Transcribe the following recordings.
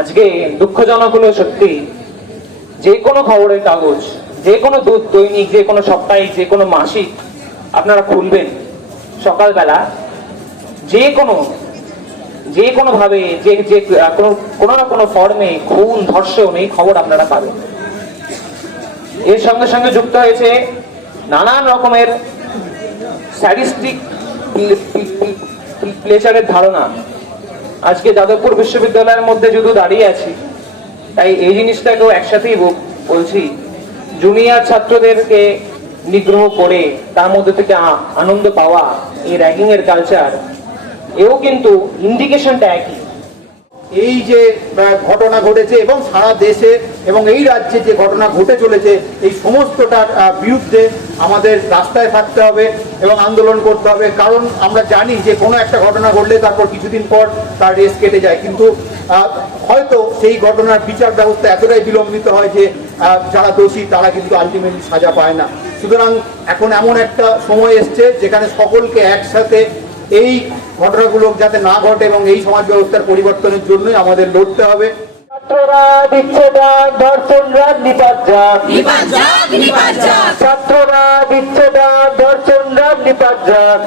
আজকে দুঃখজনক হলো সত্যি, যে কোনো খবরের কাগজ, যে কোনো দৈনিক, যে কোনো সাপ্তাহিক, যে কোনো মাসিক, আপনারা খুলবেন সকালবেলা। যে কোনো, যে কোনোভাবে যে যে, কোনো কোনো না কোনো ফর্মে খুন, ধর্ষণ এই খবর আপনারা পাবেন। এর সঙ্গে সঙ্গে যুক্ত হয়েছে নানান রকমের স্ট্যাটিস্টিক প্লেচারের ধারণা। আজকে যাদবপুর বিশ্ববিদ্যালয়ের মধ্যে শুধু দাঁড়িয়ে আছি, তাই এই জিনিসটাকেও একসাথেই বল- বলছি। জুনিয়র ছাত্রদেরকে নিগ্রহ করে, তার মধ্যে থেকে আনন্দ পাওয়া এই র্যাগিং এর কালচার এও কিন্তু ইন্ডিকেশনটা একই। এই যে ঘটনা ঘটেছে এবং সারা দেশে এবং এই রাজ্যে যে ঘটনা ঘটে চলেছে, এই সমস্তটার বিরুদ্ধে আমাদের রাস্তায় থাকতে হবে এবং আন্দোলন করতে হবে। কারণ আমরা জানি যে কোনো একটা ঘটনা ঘটলে তারপর কিছুদিন পর তার রেস কেটে যায়। কিন্তু হয়তো সেই ঘটনার বিচার ব্যবস্থা এতটাই বিলম্বিত হয় যে যারা দোষী তারা কিন্তু আলটিমেটলি সাজা পায় না। সুতরাং এখন এমন একটা সময় এসছে যেখানে সকলকে একসাথে এই ঘটনাগুলো যাতে না ঘটে এবং এই সমাজ ব্যবস্থার পরিবর্তনের জন্যই আমাদের লড়তে হবে। ছাত্ররা দিচ্ছে ডাক ধর্ষণ রাত নিপাত যাক ছাত্ররা দিচ্ছে ডাক নিপাত যাক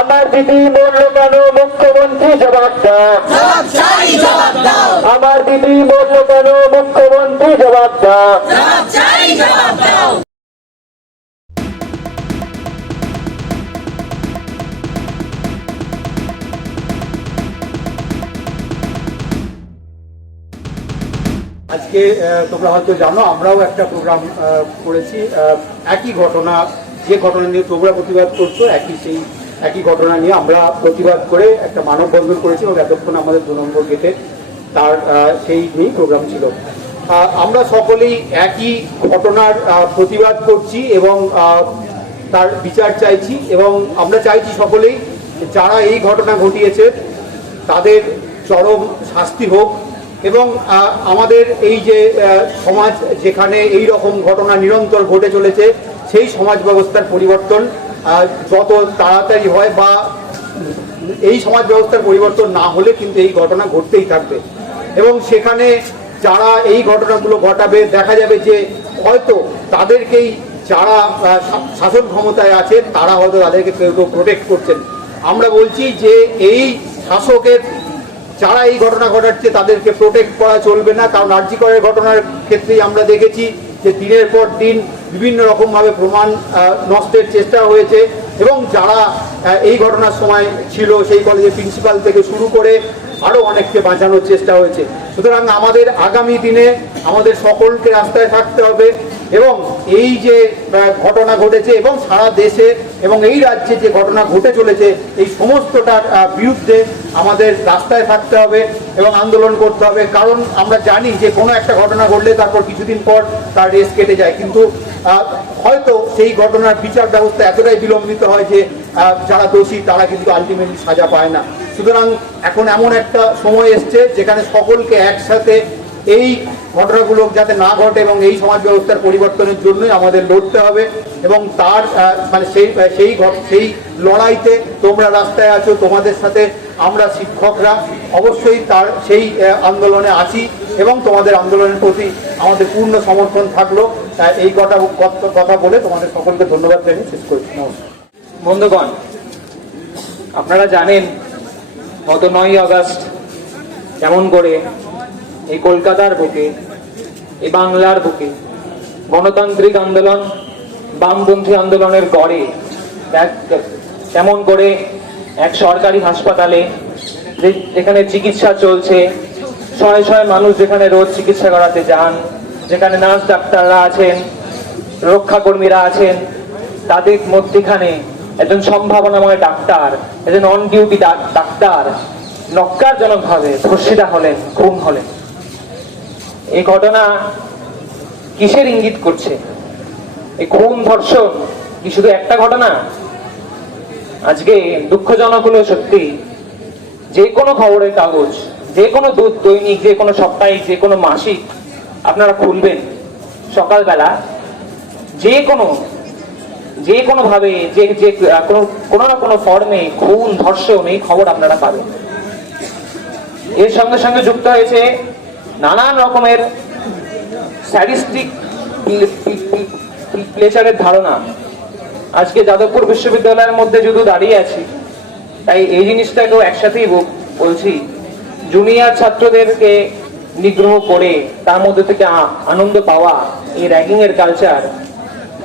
আমার দিদি বলল কেন মুখ্যমন্ত্রী জবাব দাও জবাব চাই জবাব দাও আমার দিদি বলল কেন মুখ্যমন্ত্রী জবাব দাও আজকে তোমরা হয়তো জানো, আমরাও একটা প্রোগ্রাম করেছি একই ঘটনা, যে ঘটনা নিয়ে তোমরা প্রতিবাদ করছ, একই সেই একই ঘটনা নিয়ে আমরা প্রতিবাদ করে একটা মানববন্ধন করেছি এবং এতক্ষণ আমাদের দু নম্বর গেটে তার সেই নিয়েই প্রোগ্রাম ছিল। আমরা সকলেই একই ঘটনার প্রতিবাদ করছি এবং তার বিচার চাইছি এবং আমরা চাইছি সকলেই যারা এই ঘটনা ঘটিয়েছে, তাদের চরম শাস্তি হোক এবং আমাদের এই যে সমাজ যেখানে এই রকম ঘটনা নিরন্তর ঘটে চলেছে, সেই সমাজ ব্যবস্থার পরিবর্তন যত তাড়াতাড়ি হয় বা এই সমাজ ব্যবস্থার পরিবর্তন না হলে কিন্তু এই ঘটনা ঘটতেই থাকবে। এবং সেখানে যারা এই ঘটনাগুলো ঘটাবে, দেখা যাবে যে হয়তো তাদেরকেই যারা শাসন ক্ষমতায় আছে, তারা হয়তো তাদেরকে কেউ কেউ প্রোটেক্ট করছেন। আমরা বলছি যে এই শাসকের যারা এই ঘটনা ঘটাচ্ছে তাদেরকে প্রোটেক্ট করা চলবে না, কারণ আর্যিকরের ঘটনার ক্ষেত্রেই আমরা দেখেছি যে দিনের পর দিন বিভিন্ন রকমভাবে প্রমাণ নষ্টের চেষ্টা হয়েছে এবং যারা এই ঘটনার সময় ছিল সেই কলেজের প্রিন্সিপাল থেকে শুরু করে আরও অনেককে বাঁচানোর চেষ্টা হয়েছে। সুতরাং আমাদের আগামী দিনে আমাদের সকলকে রাস্তায় থাকতে হবে। এবং এই যে ঘটনা ঘটেছে এবং সারা দেশে এবং এই রাজ্যে যে ঘটনা ঘটে চলেছে, এই সমস্তটার বিরুদ্ধে আমাদের রাস্তায় থাকতে হবে এবং আন্দোলন করতে হবে। কারণ আমরা জানি যে কোনো একটা ঘটনা ঘটলে তারপর কিছুদিন পর তার রেস কেটে যায়। কিন্তু হয়তো সেই ঘটনার বিচার ব্যবস্থা এতটাই বিলম্বিত হয় যে যারা দোষী তারা কিন্তু আলটিমেটলি সাজা পায় না। সুতরাং এখন এমন একটা সময় এসছে যেখানে সকলকে একসাথে এই ঘটনাগুলো যাতে না ঘটে এবং এই সমাজ ব্যবস্থার পরিবর্তনের জন্যই আমাদের লড়তে হবে এবং তার মানে সেই সেই সেই লড়াইতে তোমরা রাস্তায় আছো, তোমাদের সাথে আমরা শিক্ষকরা অবশ্যই তার সেই আন্দোলনে আছি এবং তোমাদের আন্দোলনের প্রতি আমাদের পূর্ণ সমর্থন থাকল। এই কথা কথা বলে তোমাদের সকলকে ধন্যবাদ জানিয়ে শেষ করছি। বন্ধুগণ, আপনারা জানেন গত নয় আগস্ট কেমন করে এই কলকাতার বুকে, এই বাংলার বুকে, গণতান্ত্রিক আন্দোলন, বামপন্থী আন্দোলনের গড়ে কেমন করে এক সরকারি হাসপাতালে যেখানে চিকিৎসা চলছে, শয়ে শয়ে মানুষ যেখানে রোজ চিকিৎসা করাতে যান, যেখানে নার্স ডাক্তাররা আছেন, রক্ষাকর্মীরা আছেন, তাদের মধ্যেখানে একজন সম্ভাবনাময় ডাক্তার, একজন অন ডিউটি ডাক্তার নক্কারজনক ভাবে ধর্ষিতা হলেন, খুন হলেন। এই ঘটনা কিসের ইঙ্গিত করছে? এই খুন ধর্ষণ কি শুধু একটা ঘটনা? আজকে দুঃখজনক হলো সত্যি, যে কোনো খবরের কাগজ, যে কোনো দৈনিক, যে কোনো সাপ্তাহিক, যে কোনো মাসিক, আপনারা খুলবেন সকালবেলা। যে কোনো যে কোনো ভাবে যে যে, কোনো কোনো না কোনো ফর্মে খুন, ধর্ষণ এই খবর আপনারা পাবেন। এর সঙ্গে সঙ্গে যুক্ত হয়েছে নানান রকমের স্ট্যাটিস্টিক প্লেচারের ধারণা। আজকে যাদবপুর বিশ্ববিদ্যালয়ের মধ্যে যদি দাঁড়িয়ে আছি, তাই এই জিনিসটাকেও একসাথেই বলছি। জুনিয়র ছাত্রদেরকে নিগ্রহ করে, তার মধ্যে থেকে আনন্দ পাওয়া এই র্যাগিং এর কালচার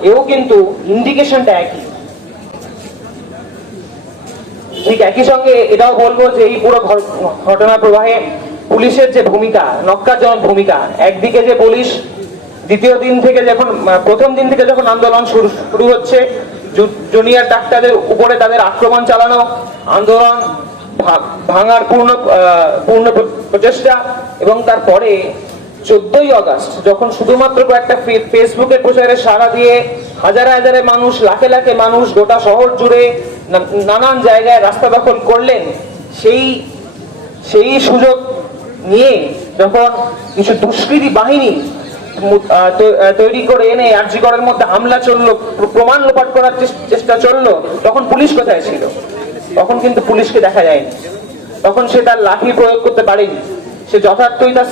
এও কিন্তু ইন্ডিকেশনটা একই। ঠিক একই সঙ্গে এটাও বলব যে এই পুরো ঘটনা প্রবাহে পুলিশের যে ভূমিকা, নক্কারজনক ভূমিকা, একদিকে যে পুলিশ, দ্বিতীয় দিন থেকে যখন প্রথম দিন থেকে যখন আন্দোলন শুরু শুরু হচ্ছে জুনিয়র ডাক্তারদের উপরে তাদের আক্রমণ চালানো, আন্দোলন ভাঙার পূর্ণ পূর্ণ প্র- প্রচেষ্টা এবং তারপরে চোদ্দই আগস্ট যখন শুধুমাত্র কয়েকটা ফেসবুকের প্রচারে সাড়া দিয়ে হাজারে হাজারে মানুষ, লাখে লাখে মানুষ গোটা শহর জুড়ে নানান জায়গায় রাস্তা দখল করলেন, সেই সেই সুযোগ নিয়ে যখন কিছু দুষ্কৃতী বাহিনী তৈরি করে এনে আর্যিকরের মধ্যে হামলা চলল প্রমাণ লোপাট করার চেষ্টা চলল, তখন পুলিশ কোথায় ছিল? তখন কিন্তু পুলিশকে দেখা যায়নি। তখন সে তার লাঠি প্রয়োগ করতে পারেনি। সে যথার্থই তার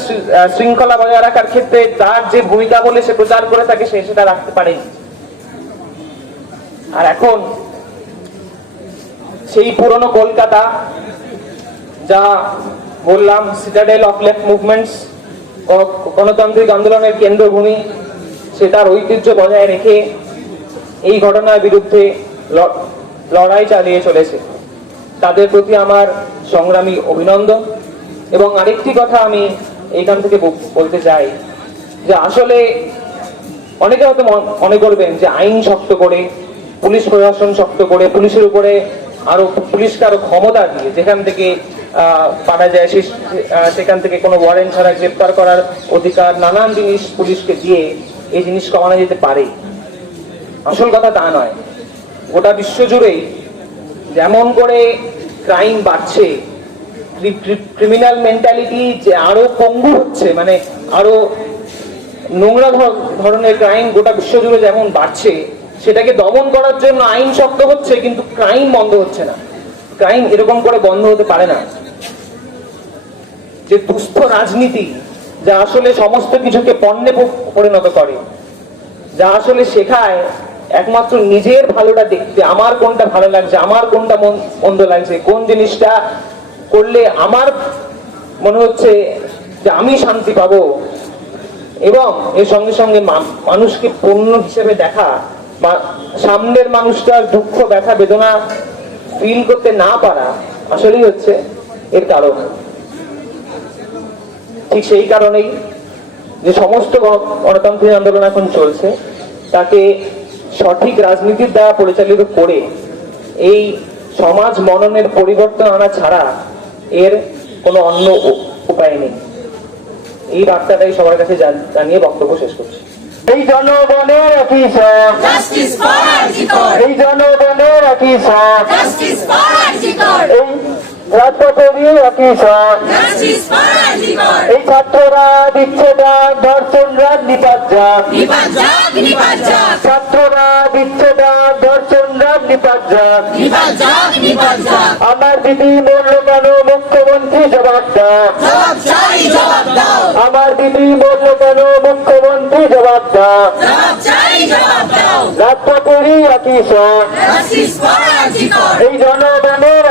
শৃঙ্খলা বজায় রাখার ক্ষেত্রে তার যে ভূমিকা বলে সে প্রচার করে থাকে, সে সেটা রাখতে পারেনি। আর এখন সেই পুরনো কলকাতা, যা বললাম সিটাডেল অফ লেফট মুভমেন্টস গণতান্ত্রিক আন্দোলনের কেন্দ্রভূমি, সেটার ঐতিহ্য বজায় রেখে এই ঘটনার বিরুদ্ধে লড়াই চালিয়ে চলেছে। তাদের প্রতি আমার সংগ্রামী অভিনন্দন। এবং আরেকটি কথা আমি এইখান থেকে বলতে চাই, যে আসলে অনেকে হয়তো মনে করবেন যে আইন শক্ত করে, পুলিশ প্রশাসন শক্ত করে, পুলিশের উপরে আরও পুলিশকে আরও ক্ষমতা দিয়ে, যেখান থেকে পারা যায় সেখান থেকে কোনো ওয়ারেন্ট ছাড়া গ্রেপ্তার করার অধিকার নানান জিনিস পুলিশকে দিয়ে এই জিনিস কমানো যেতে পারে। আসল কথা তা নয়। গোটা বিশ্ব জুড়েই যেমন করে ক্রাইম বাড়ছে ক্রিমিনাল মেন্টালিটি যে আরও পঙ্গু হচ্ছে মানে আরও নোংরা ধর- ধরনের ক্রাইম গোটা বিশ্বজুড়ে যেমন বাড়ছে, সেটাকে দমন করার জন্য আইন শক্ত হচ্ছে, কিন্তু ক্রাইম বন্ধ হচ্ছে না। ক্রাইম এরকম করে বন্ধ হতে পারে না। যে দুস্থ রাজনীতি যা আসলে সমস্ত কিছুকে পণ্যে পরিণত করে, যা আসলে শেখায় একমাত্র নিজের ভালোটা দেখতে, আমার কোনটা ভালো লাগছে, আমার কোনটা মন- মন্দ লাগছে, কোন জিনিসটা করলে আমার মনে হচ্ছে যে আমি শান্তি পাবো। এবং এর সঙ্গে সঙ্গে মানুষকে পণ্য হিসেবে দেখা, বা সামনের মানুষটার দুঃখ, ব্যথা, বেদনা ফিল করতে না পারা আসলেই হচ্ছে এর কারণ। ঠিক সেই কারণেই যে সমস্ত গণ- গণতান্ত্রিক আন্দোলন এখন চলছে তাকে সঠিক রাজনীতির দ্বারা পরিচালিত করে এই সমাজ মননের পরিবর্তন আনা ছাড়া এর কোনো অন্য উপায় নেই। এই বার্তাটাই সবার কাছে জান- জানিয়ে বক্তব্য শেষ করছি। এই জনগণের আরজিকর এই জনগণের আরজিকর এই ফর আরজিকর এই ছাত্ররা দিচ্ছে ডাক ধর্ষণরা নিপাত যাক নিপাত যাক ছাত্ররা দিচ্ছে ডাক ধর্ষণরা নিপাত যাক নিপাত যাক আমার দিদি বলল কেন মুখ্যমন্ত্রী জবাব দাও। আমার দিদি বলল কেন মুখ্যমন্ত্রী জবাব দাও। রাজপথেরই এই জনগণের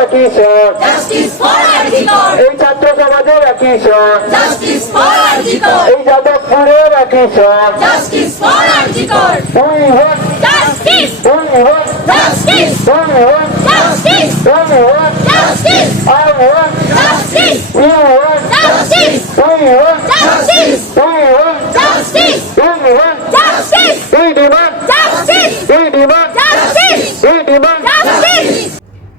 একই সব জাস্টিস ফর আরজিকর এই ছাত্র সমাজের একই সব জাস্টিস ফর আরজিকর এই যাদবপুরের একই সব জাস্টিস ফর আরজিকর দুই হোক জাস্টিস দুই হোক জাস্টিস দুই হোক জাস্টিস দুই হোক জাস্টিস আর হোক জাস্টিস তিন হোক জাস্টিস দুই হোক জাস্টিস দুই হোক জাস্টিস দুই হোক জাস্টিস দুই ডিমান্ড জাস্টিস দুই ডিমান্ড জাস্টিস দুই ডিমান্ড জাস্টিস